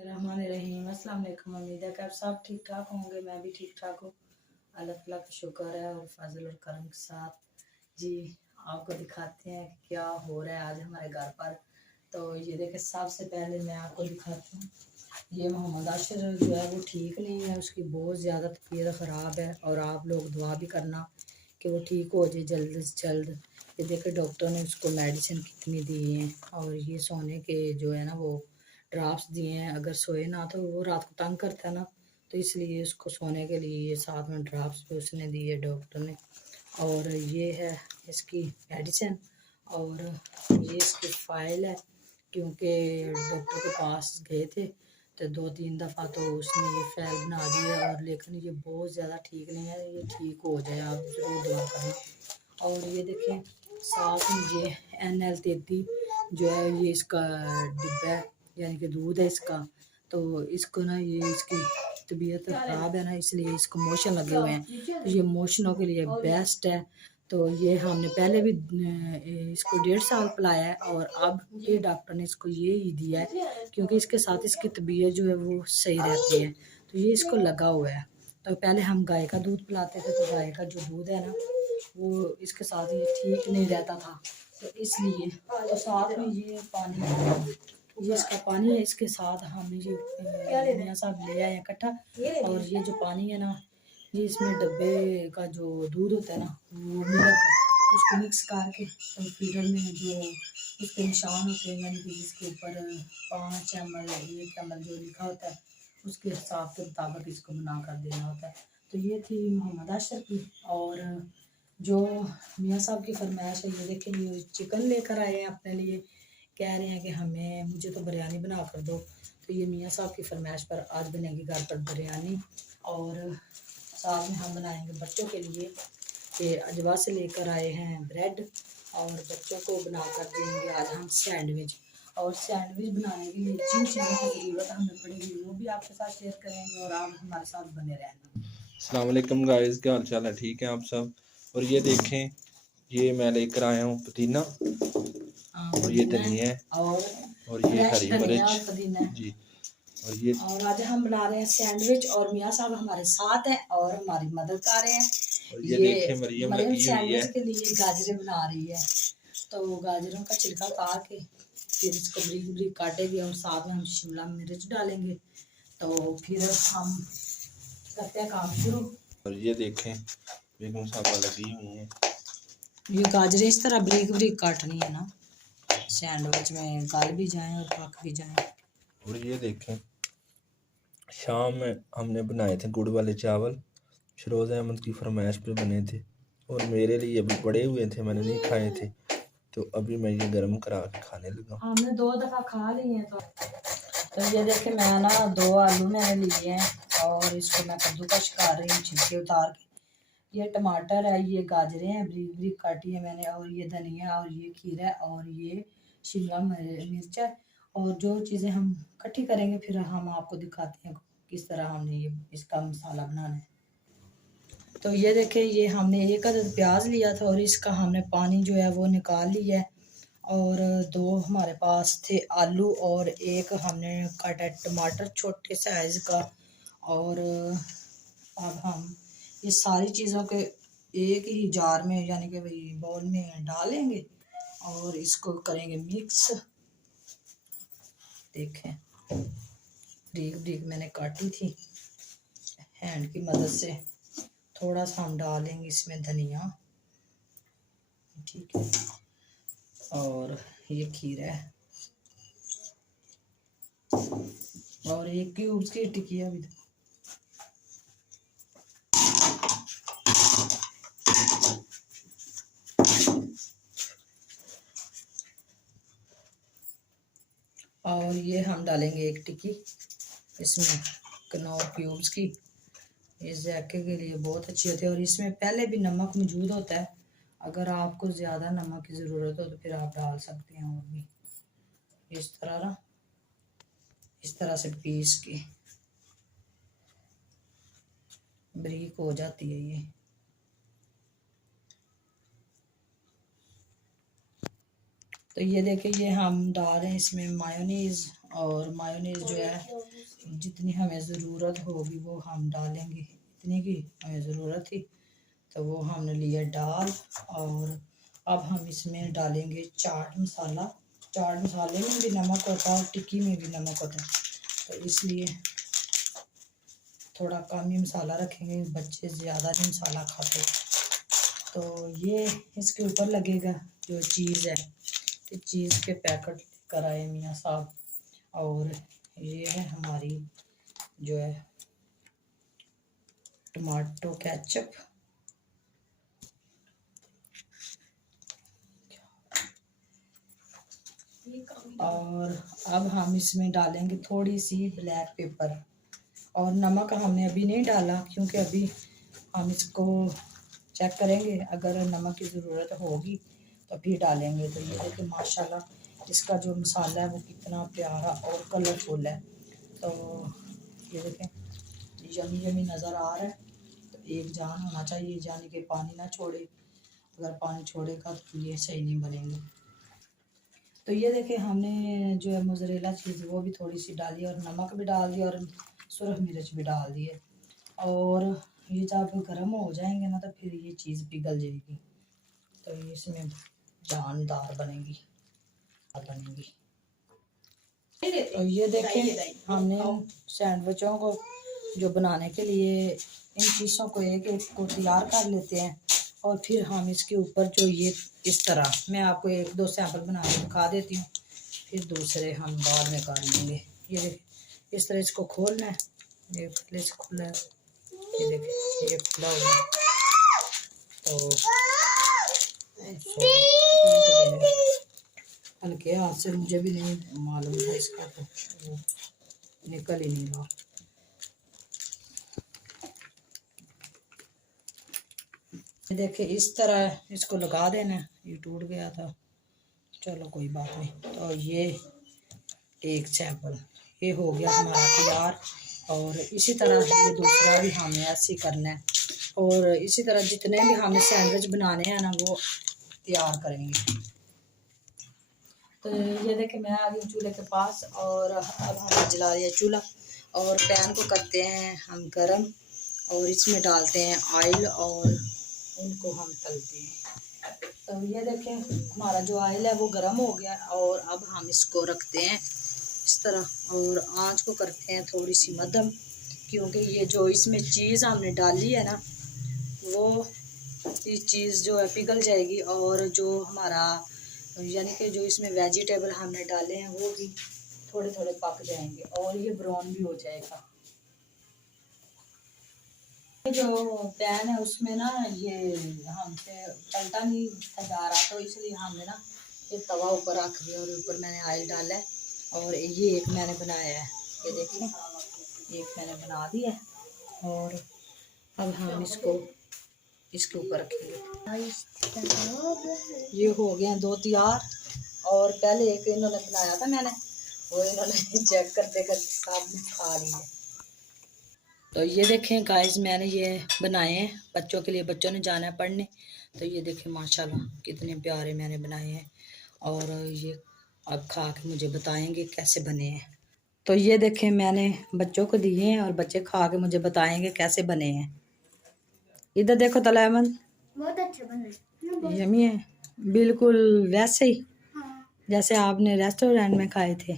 रहमान रहीम। अस्सलाम वालेकुम। उम्मीद है कि आप सब ठीक ठाक होंगे। मैं भी ठीक ठाक हूँ, अल्लाह ताला का शुक्र है और फजल और करम के साथ। जी आपको दिखाते हैं कि क्या हो रहा है आज हमारे घर पर। तो ये देखें, सबसे पहले मैं आपको दिखाती हूँ, ये मोहम्मद आशिर जो है वो ठीक नहीं है, उसकी बहुत ज़्यादा तबीयत ख़राब है और आप लोग दुआ भी करना कि वो ठीक हो जाए जल्द से जल्द। ये देखे डॉक्टर ने उसको मेडिसिन कितनी दी है और ये सोने के जो है ना वो ड्राफ्ट दिए हैं। अगर सोए ना तो वो रात को तंग करता है ना, तो इसलिए उसको सोने के लिए ये साथ में ड्राफ्ट भी उसने दिए डॉक्टर ने। और ये है इसकी मेडिसिन और ये इसकी फ़ाइल है, क्योंकि डॉक्टर के पास गए थे तो 2-3 दफ़ा तो उसने ये फाइल बना दी है। और लेकिन ये बहुत ज़्यादा ठीक नहीं है, ये ठीक हो जाए, आप ज़रूर दुआ करना। और ये देखें साथ में ये NL-33 जो है ये इसका डिब्बा है, यानी कि दूध है इसका। तो इसको ना ये इसकी तबीयत ख़राब है ना, इसलिए इसको मोशन लगे हुए हैं, तो ये मोशनों के लिए बेस्ट है। तो ये हमने पहले भी इसको 1.5 साल पिलाया है और अब ये डॉक्टर ने इसको ये ही दिया है, क्योंकि इसके साथ इसकी तबीयत जो है वो सही रहती है। तो ये इसको लगा हुआ है। तो पहले हम गाय का दूध पिलाते थे, तो गाय का जो दूध है ना वो इसके साथ ये ठीक नहीं रहता था, तो इसलिए। तो साथ में ये पानी, ये इसका पानी है, इसके साथ हमने ये मियाँ साहब ले आए इकट्ठा। और ये जो पानी है ना, ये इसमें डब्बे का जो दूध होता है ना वो मिल्क, उसको मिक्स करके तो फीडर में जो उसके निशान होते हैं, यानी कि जिसके ऊपर 5 ml 1 ml जो लिखा होता है उसके हिसाब के मुताबिक इसको बना कर देना होता है। तो ये थी मोहम्मद आशिर की। और जो मियाँ साहब की फरमाइश है, ये देखें ये चिकन लेकर आए हैं अपने लिए, कह रहे हैं कि मुझे तो बिरयानी बना कर दो। तो ये मियाँ साहब की फरमाइश पर आज बनेगी घर पर बिरयानी। और साथ में हम बनाएंगे बच्चों के लिए कि अजवा से लेकर आए हैं ब्रेड, और बच्चों को बना कर देंगे आज हम सैंडविच। और सैंडविच बनाने के लिए जिन चीज़ों की ज़रूरत हमें पड़ेगी वो भी आपके साथ शेयर करेंगे और आप हमारे साथ बने रहना। अस्सलाम वालेकुम गाइस, क्या हाल चाल है? ठीक है आप सब? और ये देखें, ये मैं लेकर आया हूँ पुदीना और ये धनिया है और ये हरी मिर्च जी। और आज हम बना रहे हैं सैंडविच और मियाँ साहब हमारे साथ हैं और हमारी मदद कर रहे हैं। और ये देखें मरियम लगी हुई है सैंडविच के लिए गाजरें बना रही है, तो गाजरों का छिलका उतार के फिर इसको बारीक बारीक काटेंगे और साथ में हम शिमला मिर्च डालेंगे। तो फिर हम करते हैं काम शुरू। और ये देखें बेगम साहबा लगी हुई हैं। ये गाजरें इस तरह बारीक बारीक काटनी है ना, सैंडविच में गल भी जाएं और पक भी जाएं। और ये देखें शाम में हमने बनाए थे गुड़ वाले चावल, शरोज़ अहमद की फरमाइश पे बने थे और मेरे लिए अभी पड़े हुए थे, मैंने नहीं खाए थे, तो अभी मैं ये गर्म करा के खाने लगा। हमने 2 दफ़ा खा लिए हैं। तो ये देखे मैं ना 2 आलू मैंने लिए हैं और इसको मैं कद्दूकस कर रही हूँ छिलके उतार के। ये टमाटर है, ये गाजरें हैं बारीक बारीक काटी है मैंने, और ये धनिया और ये खीरा है और ये शिमला मिर्च है। और जो चीज़ें हम इकट्ठी करेंगे फिर हम आपको दिखाते हैं किस तरह हमने ये इसका मसाला बनाना है। तो ये देखें, ये हमने 1 अदद प्याज लिया था और इसका हमने पानी जो है वो निकाल लिया है। और 2 हमारे पास थे आलू और 1 हमने काटा टमाटर छोटे साइज़ का। और अब हम ये सारी चीज़ों के एक ही जार में, यानी कि भाई बाउल में डालेंगे और इसको करेंगे मिक्स। देखें बारीक बारीक मैंने काटी थी हैंड की मदद से। थोड़ा सा हम डालेंगे इसमें धनिया, ठीक है, और ये खीरा है और एक क्यूब्स की टिकिया भी। और ये हम डालेंगे 1 टिक्की इसमें कनौर क्यूब्स की, ये जायके के लिए बहुत अच्छी होती है। और इसमें पहले भी नमक मौजूद होता है, अगर आपको ज़्यादा नमक की ज़रूरत हो तो फिर आप डाल सकते हैं और भी। इस तरह ना, इस तरह से पीस के बारीक हो जाती है ये। तो ये देखिए, ये हम डाल रहे हैं इसमें मायोनीज़ और मायोनीज जो है जितनी हमें ज़रूरत होगी वो हम डालेंगे। इतनी की हमें ज़रूरत थी तो वो हमने लिया डाल। और अब हम इसमें डालेंगे चाट मसाला। चाट मसाले में भी नमक होता है और टिक्की में भी नमक होता है, तो इसलिए थोड़ा कम ही मसाला रखेंगे, बच्चे ज़्यादा नहीं मसाला खाते। तो ये इसके ऊपर लगेगा जो चीज़ है, तो चीज़ के पैकेट कराए मियाँ साहब। और ये है हमारी जो है टमाटो केचप। और अब हम इसमें डालेंगे थोड़ी सी ब्लैक पेपर। और नमक हमने अभी नहीं डाला क्योंकि अभी हम इसको चेक करेंगे, अगर नमक की ज़रूरत होगी तो फिर डालेंगे। तो ये देखिए माशाल्लाह इसका जो मसाला है वो कितना प्यारा और कलरफुल है। तो ये देखें यमी यमी नज़र आ रहा है। तो एक जान होना चाहिए, यानी कि पानी ना छोड़े, अगर पानी छोड़ेगा तो ये सही नहीं बनेंगे। तो ये देखिए हमने जो है मोज़रेला चीज़ वो भी थोड़ी सी डाली और नमक भी डाल दिया और सुरख मिर्च भी डाल दिए। और ये जब गर्म हो जाएंगे ना तो फिर ये चीज़ पिघल जाएगी, तो ये इसमें जानदार बनेगी। तो ये देखें हमने सैंडविचों को जो बनाने के लिए इन चीज़ों को एक एक को तैयार कर लेते हैं और फिर हम इसके ऊपर जो ये इस तरह, मैं आपको एक दो सैंपल बना के दिखा देती हूँ, फिर दूसरे हम बाद में कर लेंगे। ये देखिए इस तरह इसको खोलना है, ये पहले से खुला है, ये देखिए ये खुला हुआ है। तो हल्के हाथ से, मुझे भी नहीं मालूम था इसका, तो वो निकल ही नहीं रहा। देखिए इस तरह इसको लगा देना। ये टूट गया था, चलो कोई बात नहीं। तो ये एक सैंपल ये हो गया हमारा तैयार। और इसी तरह ये दूसरा भी हमें ऐसे करना है और इसी तरह जितने भी हमें सैंडविच बनाने हैं ना वो तैयार करेंगे। तो ये देखिए मैं आ गई चूल्हे के पास और अब हम जला दिया चूल्हा और पैन को करते हैं हम गरम और इसमें डालते हैं ऑयल और उनको हम तलते हैं। तो ये देखें हमारा जो ऑयल है वो गर्म हो गया और अब हम इसको रखते हैं इस तरह और आंच को करते हैं थोड़ी सी मध्यम, क्योंकि ये जो इसमें चीज़ हमने डाली है ना वो ये चीज़ जो है पिघल जाएगी और जो हमारा यानी कि जो इसमें वेजिटेबल हमने डाले हैं वो भी थोड़े थोड़े पक जाएंगे और ये ब्राउन भी हो जाएगा। जो पैन है उसमें ना ये हमसे पलटा नहीं जा रहा, तो इसलिए हमने ना ये तवा ऊपर रख दिया और ऊपर मैंने ऑयल डाला है और ये एक मैंने बनाया है, ये देखिए एक मैंने बना दिया है। और अब हम इसको इसके ऊपर रखेंगे। ये हो गए दो तैयार और पहले एक इन्होंने बनाया था मैंने, वो इन्होंने चेक करते करते सब ने खा लिया। तो ये देखें गाइस मैंने ये बनाए हैं बच्चों के लिए, बच्चों ने जाना है पढ़ने। तो ये देखें माशाल्लाह कितने प्यारे मैंने बनाए हैं और ये अब खा के मुझे बताएंगे कैसे बने हैं। तो ये देखें मैंने बच्चों को दिए हैं और बच्चे खा के मुझे बताएंगे कैसे बने हैं। इधर देखो तला अहमद, बहुत अच्छे बने, यमी है बिल्कुल वैसे ही जैसे आपने रेस्टोरेंट में खाए थे।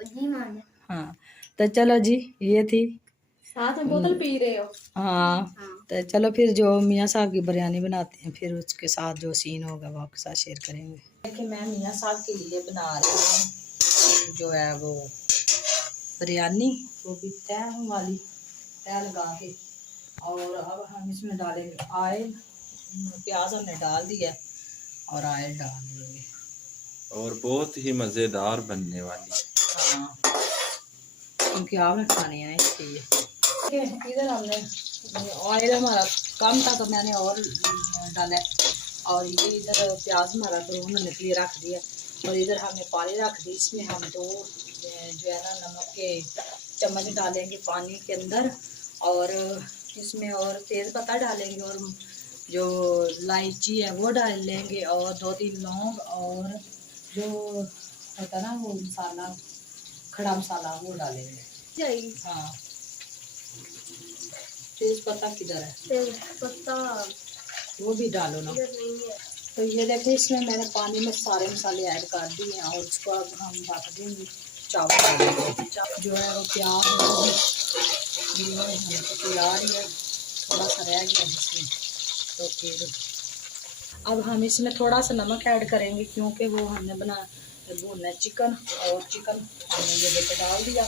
जी मान। हाँ तो चलो जी ये थी, साथ में बोतल पी रहे हो। हाँ तो चलो फिर जो मियाँ साहब की बिरयानी बनाते हैं फिर उसके साथ जो सीन होगा वो आपके साथ शेयर करेंगे। देखिए मैं मियाँ साहब के लिए बना रही हूँ जो है वो बिरयानी, वो भी तह वाली तह लगा के। और अब हम इसमें डालेंगे ऑयल, प्याज हमने डाल दिया और ऑयल डाल देंगे और बहुत ही मज़ेदार बनने वाली। हाँ क्योंकि आपने खाने हैं इसलिए। इधर हमने ऑयल हमारा कम था तो मैंने और डाला और ये इधर प्याज हमारा तो उन्होंने लिए रख दिया और इधर हमने पानी रख दी। इसमें हम दो जो है ना नमक के चम्मच डालेंगे पानी के अंदर और इसमें और तेज़ पत्ता डालेंगे और जो इलायची है वो डाल लेंगे और 2-3 लौंग और जो होता है ना वो मसाला खड़ा मसाला वो डालेंगे। चाहिए हाँ, तेज पत्ता किधर है? तेज पत्ता वो भी डालो ना। इधर नहीं है। तो ये देखिए, इसमें मैंने पानी में सारे मसाले ऐड कर दिए हैं और इसको अब हम ढक देंगे। चावल डालेंगे, जो है वो प्याज हमको तैयार ही है, थोड़ा सा रह गया जिसमें। तो फिर अब हम इसमें थोड़ा सा नमक ऐड करेंगे, क्योंकि वो हमने भुना चिकन, और चिकन हमने ये देखो डाल दिया।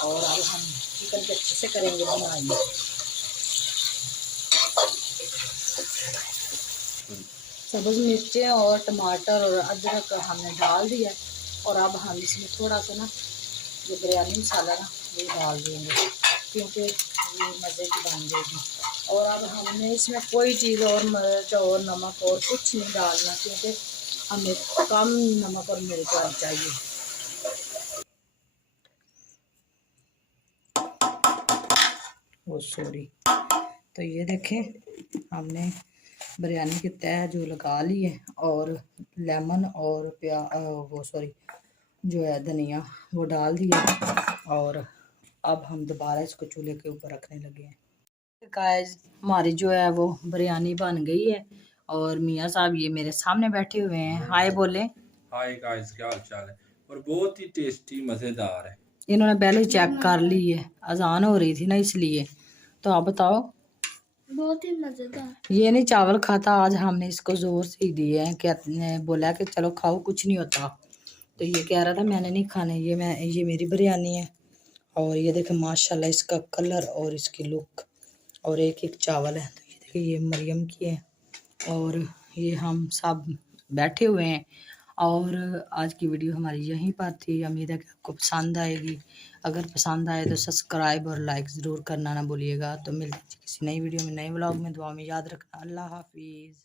और अब हम चिकन के अच्छे से करेंगे बनाएंगे। सब्ज़ मिर्चें और टमाटर और अदरक हमने डाल दिया। और अब हम इसमें थोड़ा सा ना जो बिरयानी मसाला ना वो डाल देंगे, क्योंकि ये मज़े की बन जाएगी। और अब हमने इसमें कोई चीज़ और मिर्च और नमक और कुछ नहीं डालना, क्योंकि हमें कम नमक और मिर्च वाली चाहिए। वो सॉरी। तो ये देखें, हमने बिरयानी की तह जो लगा ली है, और लेमन और वो सॉरी जो है धनिया वो डाल दिया। और अब हम दोबारा इसको चूल्हे के ऊपर रखने लगे हैं। गाइस, हमारी जो है वो बिरयानी बन गई है, और मियाँ साहब ये मेरे सामने बैठे हुए हैं। हाय बोले। हाय गाइस, क्या हाल चाल है? और बहुत ही टेस्टी मज़ेदार है। इन्होंने पहले चेक कर ली है, अजान हो रही थी ना इसलिए। तो आप बताओ। बहुत ही मजेदार। ये नहीं चावल खाता, आज हमने इसको जोर से ही दिए हैं, क्या बोला कि चलो खाओ कुछ नहीं होता। तो ये कह रहा था मैंने नहीं खाने, ये मेरी बिरयानी है। और ये देखें माशाल्लाह इसका कलर और इसकी लुक, और एक एक चावल है। तो ये देखिए, ये मरियम की है, और ये हम सब बैठे हुए हैं। और आज की वीडियो हमारी यहीं पर थी। उम्मीद है कि आपको पसंद आएगी। अगर पसंद आए तो सब्सक्राइब और लाइक ज़रूर करना ना भूलिएगा। तो मिलते हैं किसी नई वीडियो में, नए व्लॉग में। दुआ में याद रखना। अल्लाह हाफिज़।